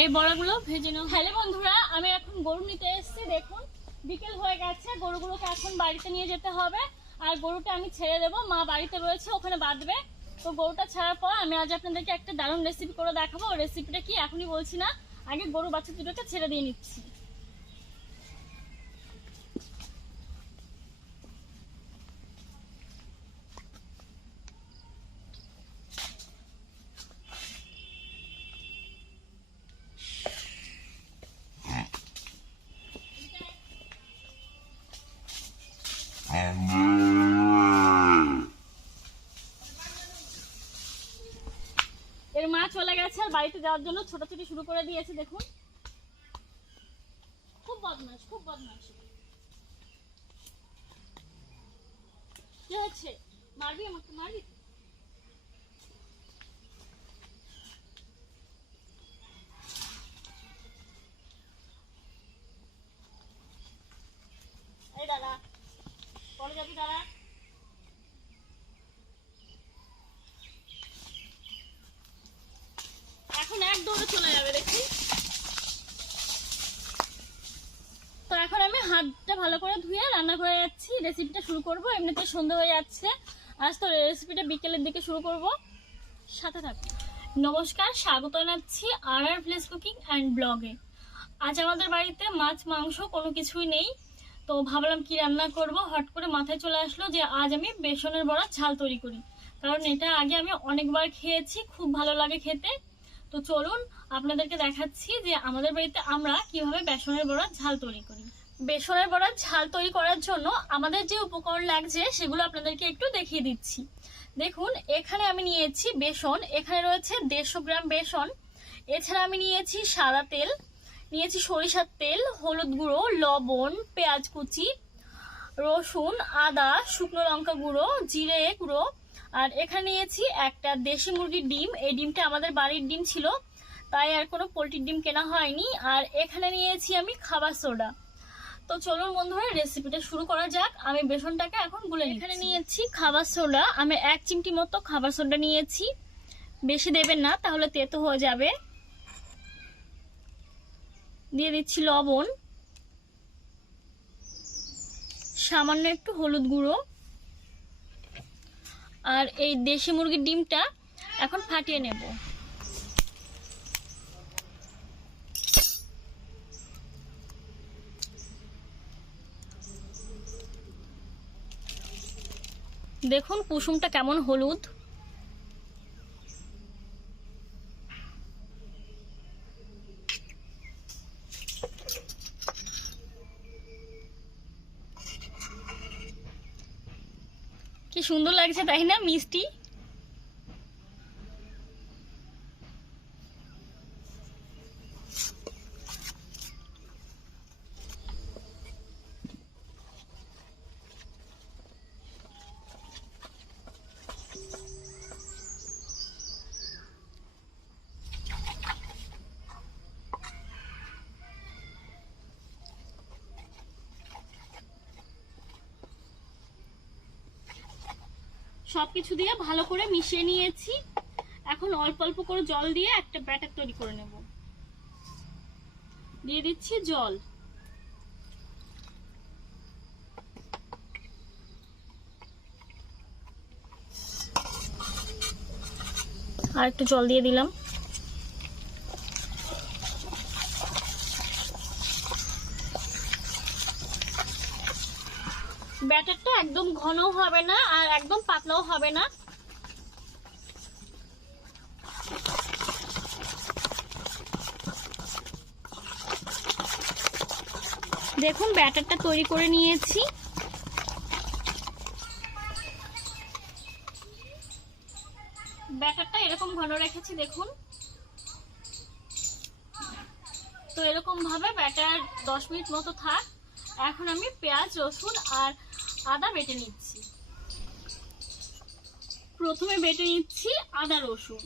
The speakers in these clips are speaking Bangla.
এই বড়াগুলো ভেজে নাও। হ্যালো বন্ধুরা, আমি এখন গরু নিতে এসেছি। দেখুন বিকেল হয়ে গেছে, গরুগুলোকে এখন বাড়িতে নিয়ে যেতে হবে। আর গরুটা আমি ছেড়ে দেবো, মা বাড়িতে রয়েছে, ওখানে বাঁধবে। তো গরুটা ছাড়ার পর আমি আজ আপনাদেরকে একটা দারুণ রেসিপি করে দেখাবো। ওই রেসিপিটা কি এখনই বলছি না, আগে গরু বাচ্চা দুটোকে ছেড়ে দিয়ে নিচ্ছি। এর মা চলে গেছে আর বাড়িতে যাওয়ার জন্য ছোটাছুটি শুরু করে দিয়েছে। দেখুন খুব বদমাশ, খুব বদমাশ। কি হচ্ছে? মারবি আমাকে, মারবি? এই দাদা, পরে যাবি দাদা। এখন এক দৌড়ে চলে যাবে দেখি। তো এখন আমি হাতটা ভালো করে ধুয়ে রান্না করে যাচ্ছি, রেসিপিটা শুরু করব। এমনিতে সন্ধ্যা হয়ে যাচ্ছে, আজ তো রেসিপিটা বিকেলের দিকে শুরু করব, সাথে থাকুন। নমস্কার, স্বাগত জানাচ্ছি আর প্লেস কুকিং অ্যান্ড ব্লগে। আজ আমাদের বাড়িতে মাছ মাংস কোনো কিছুই নেই, তো ভাবলাম কি রান্না করব। হট করে মাথায় চলে আসলো যে আজ আমি বেসনের বড়া ঝাল তৈরি করি, কারণ এটা আগে আমি অনেকবার খেয়েছি, খুব ভালো লাগে খেতে। তো চলুন আপনাদেরকে দেখাচ্ছি যে আমাদের বাড়িতে আমরা কিভাবে বেসনের বড়া ঝাল তৈরি করি। বেসনের বড়া ঝাল তৈরি করার জন্য আমাদের যে উপকরণ লাগছে সেগুলো আপনাদেরকে একটু দেখিয়ে দিচ্ছি। দেখুন এখানে আমি নিয়েছি বেসন, এখানে রয়েছে 150 গ্রাম বেসন। এছাড়া আমি নিয়েছি সাদা তেল, নিয়েছি সরিষার তেল, হলুদ গুঁড়ো, লবণ, পেঁয়াজ কুচি, রসুন, আদা, শুকনো লঙ্কা গুঁড়ো, জিরে গুঁড়ো। আর এখানে নিয়েছি একটা দেশি মুরগির ডিম। এই ডিমটা আমাদের বাড়ির ডিম ছিল, তাই আর কোনো পোলট্রির ডিম কেনা হয়নি। আর এখানে নিয়েছি আমি খাবার সোডা। তো চলুন বন্ধুরা রেসিপিটা শুরু করা যাক। আমি বেসনটাকে এখন গুলে নিচ্ছি। এখানে নিয়েছি খাবার সোডা, আমি 1 চিমটি মতো খাবার সোডা নিয়েছি। বেশি দেবেন না, তাহলে তেতো হয়ে যাবে। দিয়ে দিচ্ছি লবণ, সামান্য একটু হলুদ গুঁড়ো। আর এই দেশি মুরগির ডিমটা এখন ফাটিয়ে নেব। দেখুন কুসুমটা কেমন হলুদ। কি সুন্দর লাগছে তাই না, মিষ্টি। সবকিছু দিয়ে ভালো করে মিশিয়ে নিয়েছি। এখন অল্প অল্প করে জল দিয়ে একটা ব্যাটার তৈরি করে নেব। দিয়ে দিচ্ছি জল। আর একটু জল দিয়ে দিলাম। ব্যাটারটা একদম ঘনও হবে না আর একদম পাতলাও হবে না। দেখুন ব্যাটারটা তৈরি করে নিয়েছি। ব্যাটারটা এরকম ঘন রেখেছি দেখুন। তো এরকম ভাবে ব্যাটার 10 মিনিট মতো থাক। এখন আমি পেঁয়াজ, রসুন আর আদা বেটে নিচ্ছি। প্রথমে বেটে নিচ্ছি আদা রসুন।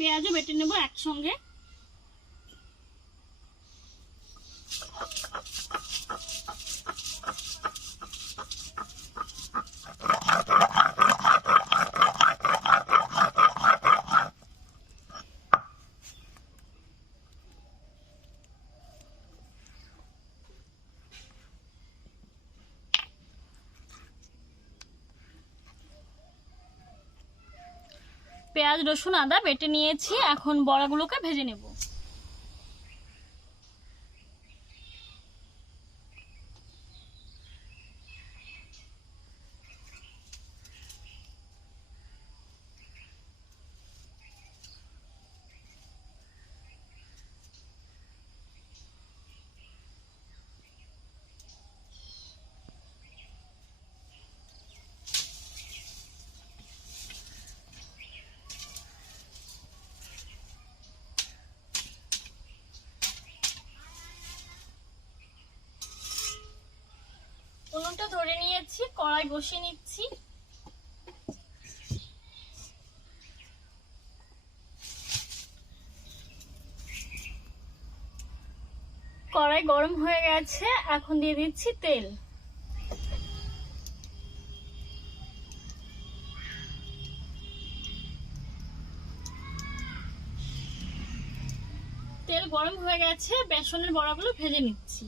পেঁয়াজও বেটে নেব একসঙ্গে। পেঁয়াজ রসুন আদা বেটে নিয়েছি, এখন বড়াগুলোকে ভেজে নেব। উনুনটা ধরে নিয়েছি, কড়াই বসিয়ে নিচ্ছি। কড়াই গরম হয়ে গেছে, এখন দিয়ে দিচ্ছি তেল। তেল গরম হয়ে গেছে, বেসনের বড়াগুলো ভেজে নিচ্ছি।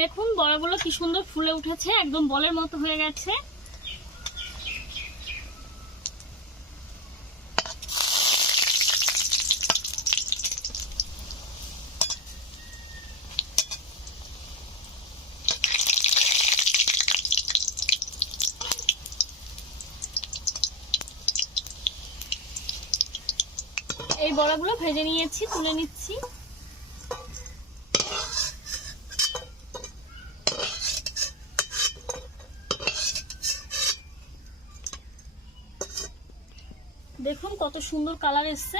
দেখুন বড়াগুলো কি সুন্দর ফুলে উঠেছে, একদম বলের মতো হয়ে গেছে। এই বড়াগুলো ভেজে নিয়েছি, তুলে নিচ্ছি। দেখুন কত সুন্দর কালার এসছে।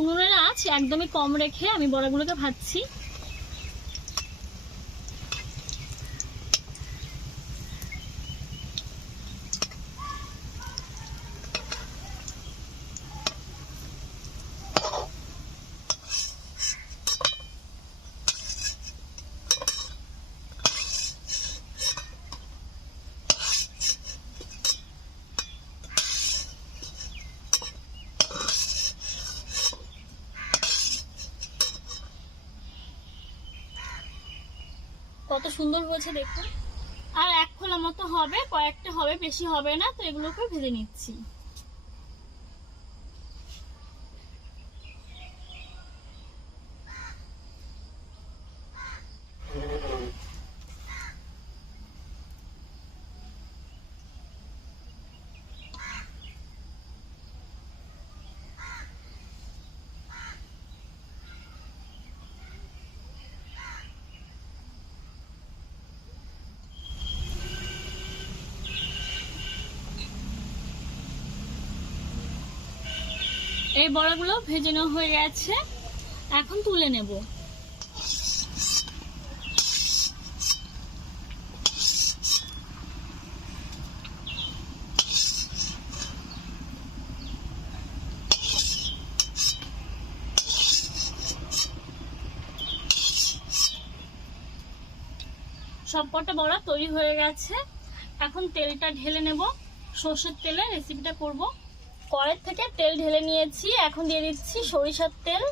উনুনের আঁচ একদমই কম রেখে আমি বড়াগুলোকে ভাজছি। কত সুন্দর হয়েছে দেখুন। আর এক খোলা মতো হবে, কয়েকটা হবে, বেশি হবে না। তো এগুলোকে ভেজে নিচ্ছি। এই বড়াগুলো ভেজে নেওয়া হয়ে গেছে, এখন তুলে নেব। সবকটা বড়া তৈরি হয়ে গেছে। এখন তেলটা ঢেলে নেব। সর্ষের তেলে রেসিপিটা করব। কড়াই থেকে তেল ঢেলে নিয়েছি, এখন দিয়ে দিচ্ছি সরিষার তেল।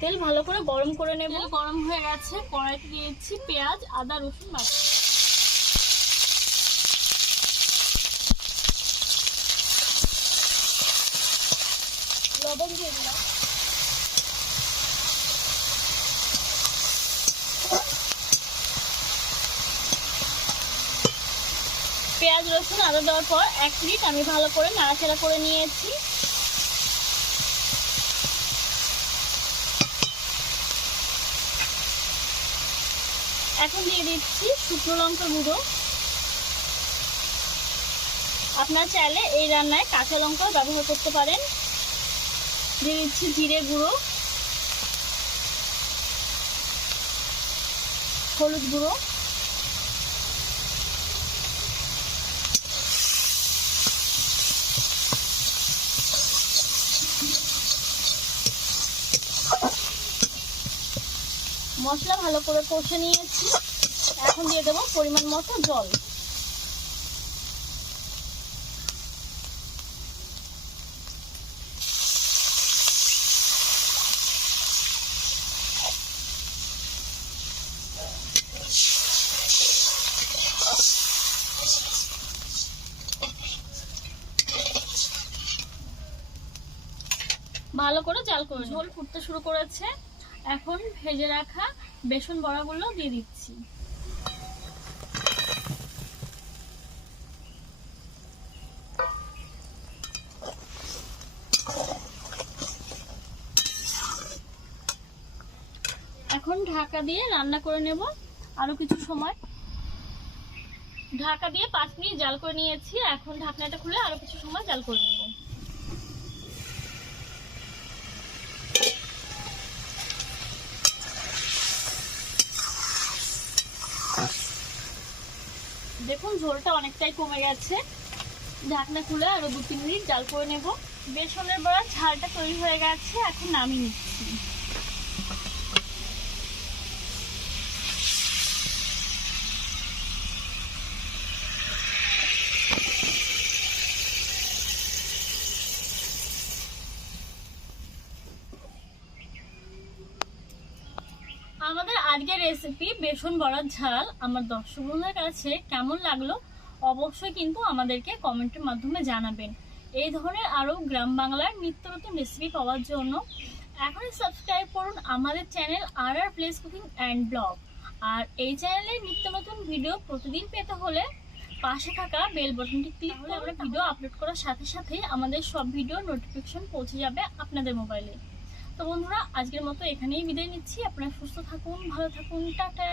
তেল ভালো করে গরম করে নেব। গরম হয়ে গেছে, কড়াইতে দিয়ে দিচ্ছি পেঁয়াজ, আদা, রসুন বাটা। লবণ দিয়ে দিলাম। পেঁয়াজ, রসুন, আদা দেওয়ার পর 1 মিনিট আমি ভালো করে নাড়াচাড়া করে নিয়েছি। এখন দিয়ে দিচ্ছি শুকনো লঙ্কা গুঁড়ো। আপনারা চাইলে এই রান্নায় কাঁচা লঙ্কাও ব্যবহার করতে পারেন। দিয়ে দিচ্ছি জিরে গুঁড়ো, হলুদ গুঁড়ো, মশলা ভালো করে কষে নিয়েছি। এখন দিয়ে দেবো পরিমাণ মতো জল। ভালো করে জাল করে ঝোল ফুটতে শুরু করেছে। এখন ভেজে রাখা বেসন বড়াগুলো দিয়ে দিচ্ছি। এখন ঢাকা দিয়ে রান্না করে নেব আরো কিছু সময়। ঢাকা দিয়ে 5 মিনিট জাল করে নিয়েছি। এখন ঢাকনাটা খুলে আরো কিছু সময় জাল করে নেব। দেখুন ঝোলটা অনেকটাই কমে গেছে। ঢাকনা খুলে আরো 2-3 মিনিট জাল করে নেব। বেসনের বড়া ঝালটা তৈরি হয়ে গেছে, এখন নামিয়ে নিচ্ছি। আমাদের আজকের রেসিপি বেসন বড়ার ঝাল আমার দর্শক বন্ধুদের কাছে কেমন লাগলো অবশ্যই কিন্তু আমাদেরকে কমেন্টের মাধ্যমে জানাবেন। এই ধরনের আরও গ্রাম বাংলার নিত্য নতুন রেসিপি পাওয়ার জন্য এখনই সাবস্ক্রাইব করুন আমাদের চ্যানেল আর প্লেস কুকিং অ্যান্ড ব্লগ। আর এই চ্যানেলে নিত্য নতুন ভিডিও প্রতিদিন পেতে হলে পাশে থাকা বেল বাটনটি ক্লিক করলে আমরা ভিডিও আপলোড করার সাথে সাথেই আমাদের সব ভিডিও নোটিফিকেশন পৌঁছে যাবে আপনাদের মোবাইলে। তো বন্ধুরা আজকের মতো এখানেই বিদায় নিচ্ছি। আপনারা সুস্থ থাকুন, ভালো থাকুন, টাটা।